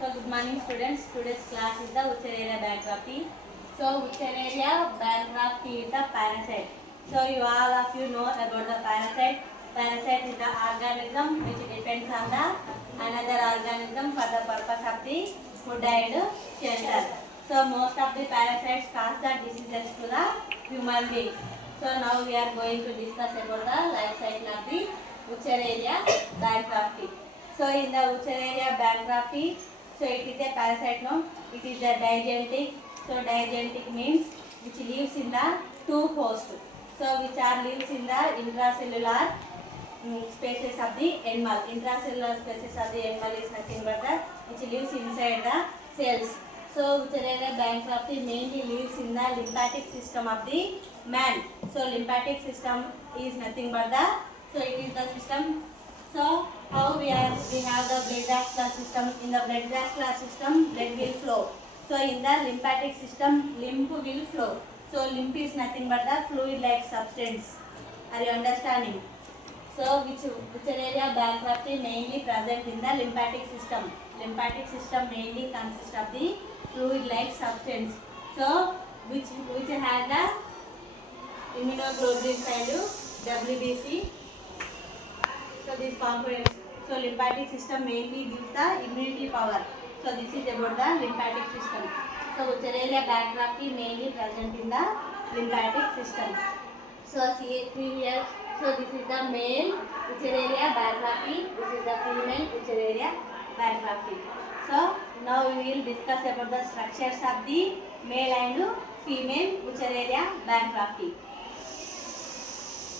So good morning students. Today's class is the wucheraria banchrofti. So wucheraria banchrofti is the parasite. So you all of you know about the parasite. Parasite is the organism which depends on the another organism for the purpose of the food and shelter. So most of the parasites cause the diseases to the human beings. So now we are going to discuss about the life cycle of the wucheraria banchrofti. So in the wucheraria banchrofti, so it is a parasite, no? It is a digentic. So digentic means which lives in the two hosts. So which are lives in the intracellular spaces of the animal. Intracellular spaces of the animal is nothing but the which lives inside the cells. So wucheraria banchrofti mainly lives in the lymphatic system of the man. So lymphatic system is nothing but the, so it is the system. So how we have the blood vascular system. In the blood vascular system, blood will flow. So in the lymphatic system, lymph will flow. So lymph is nothing but the fluid like substance. Are you understanding? So wucheraria banchrofti mainly present in the lymphatic system. Lymphatic system mainly consists of the fluid like substance. So which has the immunoglobulins and WBC. So these components. So lymphatic system mainly gives the immunity power. So this is about the lymphatic system. So wucheraria banchrofti mainly present in the lymphatic system. So see here. So this is the male wucheraria banchrofti. This is the female wucheraria banchrofti. So now we will discuss about the structures of the male and female wucheraria banchrofti.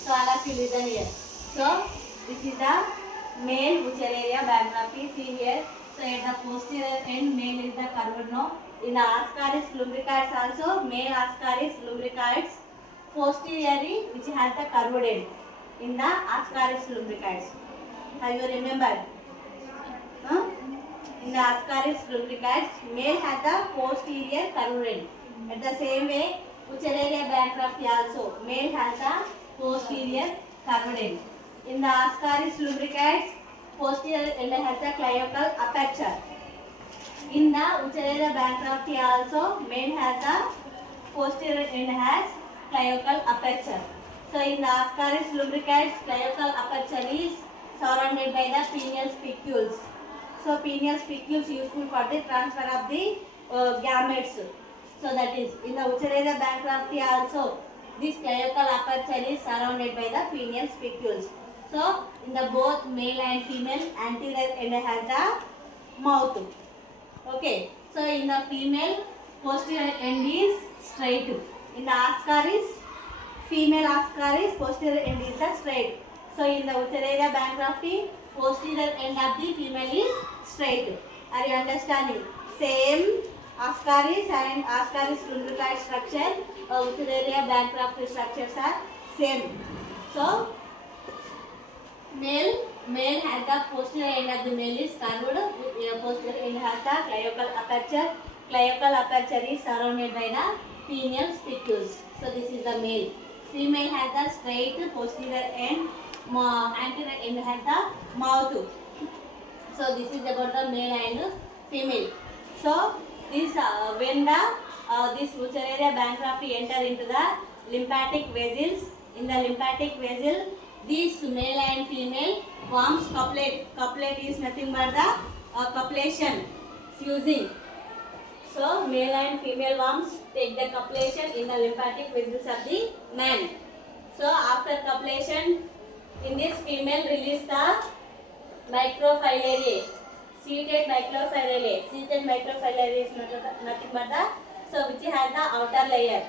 So all of you listen here. So this is the male wucheraria banchrofti. See here. So at the posterior end, male is the curved nose. In the Ascaris lumbricoids also, male Ascaris lumbricoids posteriorly which has the curved end. In the Ascaris lumbricoids. Have you remembered? Huh? In the Ascaris lumbricoids, male has the posterior curved end. At the same way, wucheraria banchrofti also, male has the posterior curved end. In the Ascaris lumbricoids, posterior end has the cliacal aperture. In the wucheraria banchrofti also, male has the posterior end has cliacal aperture. So in the Ascaris lumbricoids, cliacal aperture is surrounded by the pineal spicules. So pineal spicules useful for the transfer of the gametes. So that is in the wucheraria banchrofti also, this cliacal aperture is surrounded by the pineal spicules. So in the both male and female, anterior end has the mouth. Okay. So in the female, posterior end is straight. In the Ascaris, female Ascaris, posterior end is the straight. So in the wucheraria banchrofti, posterior end of the female is straight. Are you understanding? Same Ascaris and Ascaris lumbricoid structure, wucheraria banchrofti structures are same. So male has the posterior end of the male is curved. Posterior end has the cliacal aperture. Cliacal aperture is surrounded by the pineal spicules. So this is the male. Female has the straight posterior end. Anterior end has the mouth. So this is about the male and female. So this when the this wucheraria banchrofti enter into the lymphatic vessels. In the lymphatic vessel, these male and female forms couplet. Couplet is nothing but the couplation, fusing. So male and female worms take the couplation in the lymphatic vessels of the man. So after couplation, in this female release the microfilariae. Seated microfilariae. Seated microfilariae is nothing but the, so which has the outer layer.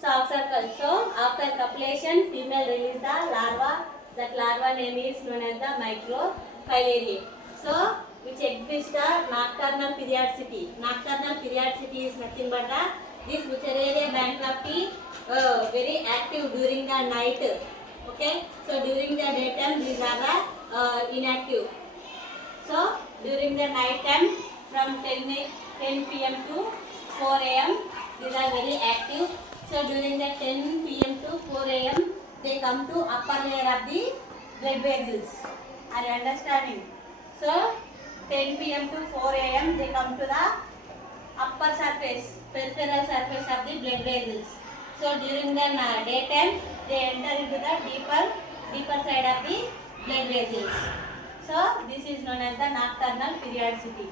So after copulation, female release the larva. That larva name is known as the microfilariae. So which exhibits the nocturnal periodicity. Nocturnal periodicity is nothing but the, this wucheraria banchrofti very active during the night. Okay. So during the daytime these are the inactive. So during the night time from 10 p.m. to 4 a.m. these are very active. So during the 10 p.m. to 4 a.m. they come to upper layer of the blood vessels. Are you understanding? So 10 p.m. to 4 a.m. they come to the upper surface, peripheral surface of the blood vessels. So during the daytime they enter into the deeper side of the blood vessels. So this is known as the nocturnal periodicity.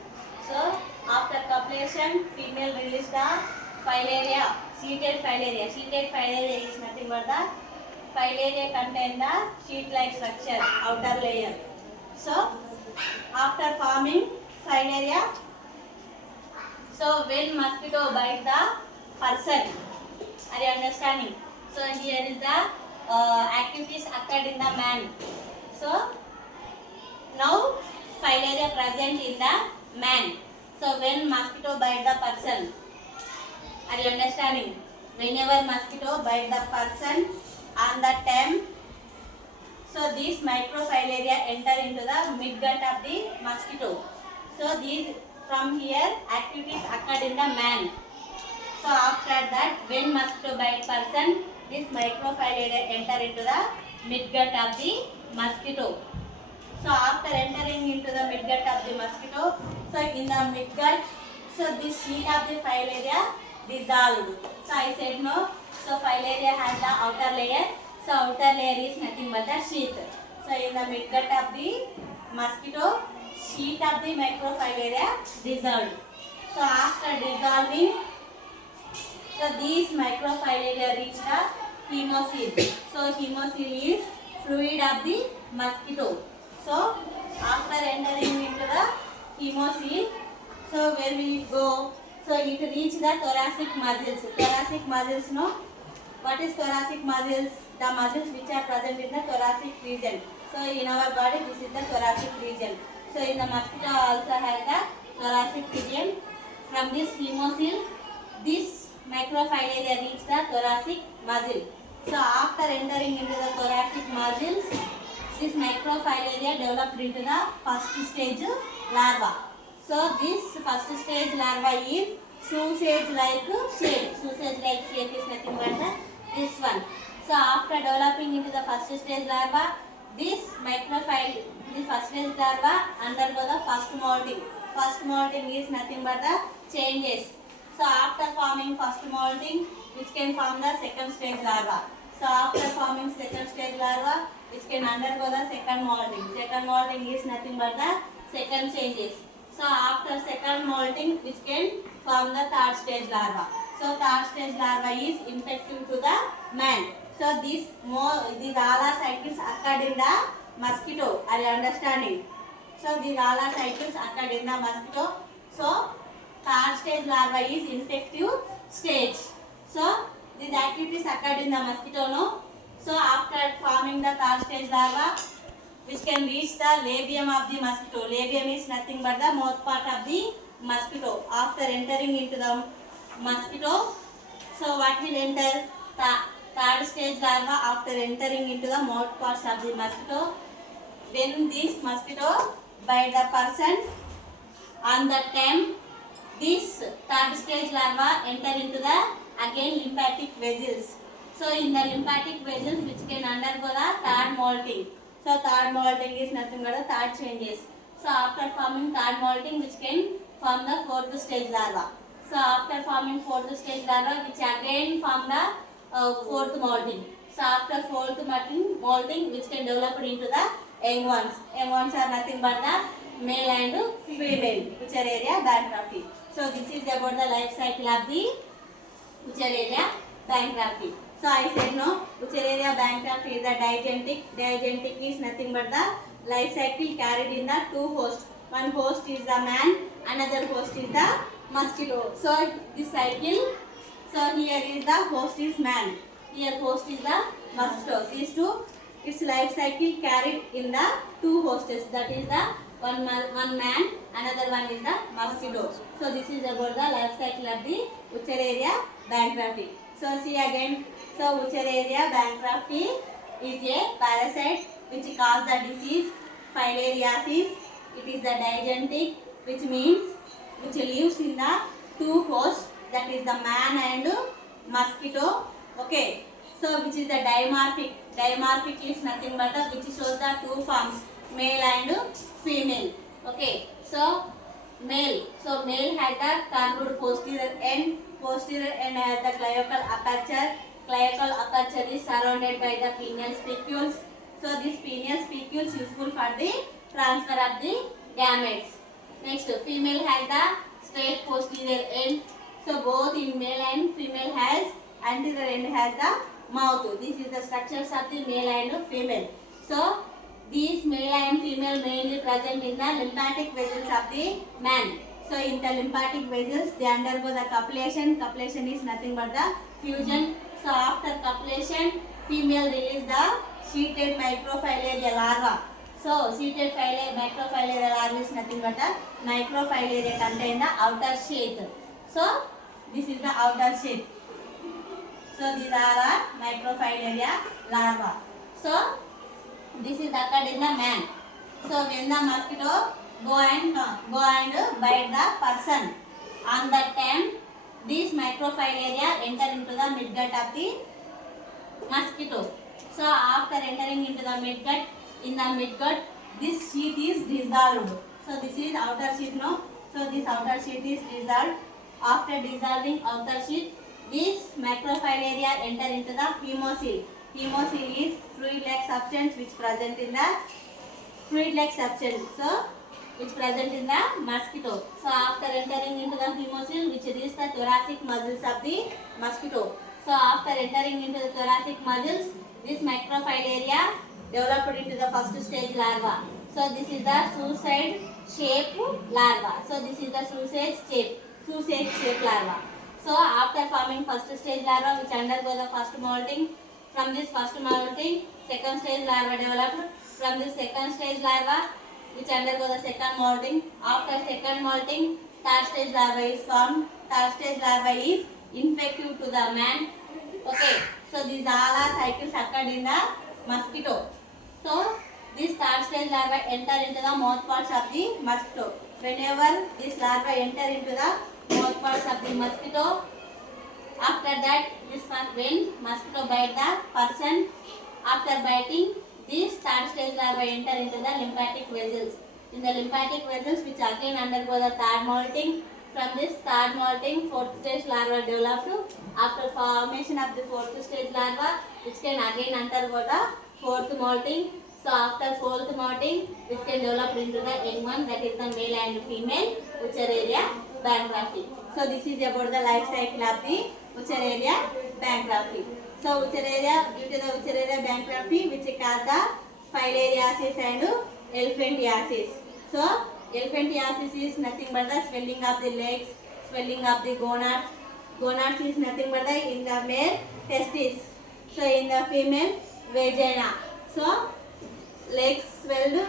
So after copulation, female release the filaria, sheeted filaria. Sheeted filaria is nothing but the filaria contain the sheet-like structure, outer layer. So after forming filaria, so when mosquito bite the person, are you understanding? So here is the activities occurred in the man. So now filaria present in the man. So when mosquito bite the person, are you understanding? Whenever mosquito bite the person on the time, so these microfilaria enter into the midgut of the mosquito. So these from here activities occurred in the man. So after that, when mosquito bite person, this microfilaria enter into the midgut of the mosquito. So after entering into the midgut of the mosquito, so in the midgut, so this sheet of the filaria dissolved. So I said no. So filaria has the outer layer. So outer layer is nothing but the sheath. So in the midgut of the mosquito, sheet of the microfilaria dissolved. So after dissolving, so these microfilaria reach the hemocoel. So hemocoel is fluid of the mosquito. So after entering into the hemocoel, so where will it go? So it reach the thoracic muscles. Thoracic muscles, no? What is thoracic muscles? The muscles which are present in the thoracic region. So in our body, this is the thoracic region. So in the mosquito also has the thoracic region. From this hemocoel, this microfilaria reach the thoracic muscle. So after entering into the thoracic muscles, this microfilaria developed into the first stage larva. So this first stage larva is sausage-like shape. Sausage-like shape is nothing but this one. So after developing into the first stage larva, this the first stage larva undergo the first molting. First molting is nothing but the changes. So after forming first molting, which can form the second stage larva. So after forming second stage larva, which can undergo the second molting. Second molting is nothing but the second changes. So after second molting, which can form the third stage larva. So third stage larva is infective to the man. So these all are cycles occurred in the mosquito. Are you understanding? So these all are cycles occurred in the mosquito. So third stage larva is infective stage. So these activities occurred in the mosquito, no? So after forming the third stage larva, which can reach the labium of the mosquito. Labium is nothing but the mouth part of the mosquito. After entering into the mosquito, so what will enter? The third stage larva after entering into the mouth parts of the mosquito. When this mosquito bite the person, on that time, this third stage larva enter into the again lymphatic vessels. So in the lymphatic vessels, which can undergo the third molting. So third molting is nothing but the third changes. So after forming third molting, which can form the fourth stage larva. So after forming fourth stage larva, which again form the fourth molting. So after fourth molting, which can develop into the young ones. Young ones are nothing but the male and female, wucheraria, banchrofti. So this is about the life cycle of the wucheraria, banchrofti. So I said no, wucheraria banchrofti is the digentic. Digentic is nothing but the life cycle carried in the two hosts. One host is the man, another host is the mosquito. So this cycle, so here is the host is man, here host is the mosquito. These two, its life cycle carried in the two hosts. That is the one man, another one is the mosquito. So this is about the life cycle of the wucheraria banchrofti. So see again. So wucheraria banchrofti is a parasite which cause the disease filariasis. It is the digentic, which means which lives in the two hosts, that is the man and mosquito. Okay. So which is the dimorphic. Dimorphic is nothing but which shows the two forms, male and female. Okay, so male. So male has the curved posterior end has the cliacal aperture. Cliacal aperture is surrounded by the pineal spicules. So this pineal spicules useful for the transfer of the gametes. Next, female has the straight posterior end. So both in male and female has anterior end has the mouth. This is the structures of the male and female. So these male and female mainly present in the lymphatic vessels of the man. So in the lymphatic vessels they undergo the copulation. Copulation is nothing but the fusion. So after copulation, female release the sheeted microfilaria larva. So sheeted microfilaria larva is nothing but a microfilaria contain the outer sheath. So this is the outer sheath. So these are microfilaria larva. So this is occurred in the man. So when the mosquito go and bite the person, on that time these microfilaria enter into the midgut of the mosquito. So after entering into the midgut, in the midgut this sheath is dissolved. So this is outer sheath now. So this outer sheath is dissolved. After dissolving outer sheath, these microfilaria enter into the hemocoel. Hemocoel is fluid-like substance which present in the which present in the mosquito. So after entering into the hemocoel, which reach the thoracic muscles of the mosquito. So after entering into the thoracic muscles, this microfilaria developed into the first stage larva. So this is the suicide shape larva. So this is the suicide shape larva. So after forming first stage larva which undergo the first molting, from this first molting, second stage larva developed. From this second stage larva which undergo the second molting. After second molting, third stage larva is formed. Third stage larva is infective to the man. Okay, so these all are cycles occurred in the mosquito. So this third stage larva enter into the mouth parts of the mosquito. Whenever this larva enter into the mouth parts of the mosquito, after that when mosquito bite the person, after biting, this third stage larva enter into the lymphatic vessels. In the lymphatic vessels which again undergo the third molting. From this third molting, fourth stage larva developed. After formation of the fourth stage larva which can again undergo the fourth molting. So after fourth molting which can develop into the young one, that is the male and female wucheraria banchrofti. So this is about the life cycle of the wucheraria banchrofti. So wucheraria, due to the wucheraria banchrofti which cause the filariasis and elephantiasis. So elephantiasis is nothing but the swelling of the legs, swelling of the gonads. Gonads is nothing but the in the male testis. So in the female vagina. So legs swelled,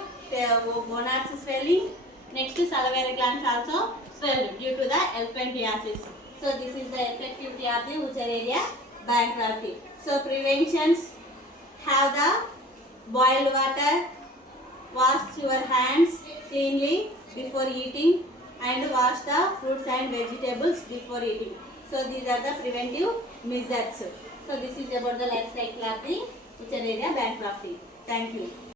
gonads swelling. Next salivary glands also swelled due to the elephantiasis. So this is the effectivity of the wucheraria banchrofti. So preventions: have the boiled water, wash your hands cleanly before eating, and wash the fruits and vegetables before eating. So these are the preventive measures. So this is about the life cycle of the wucheraria banchrofti. Thank you.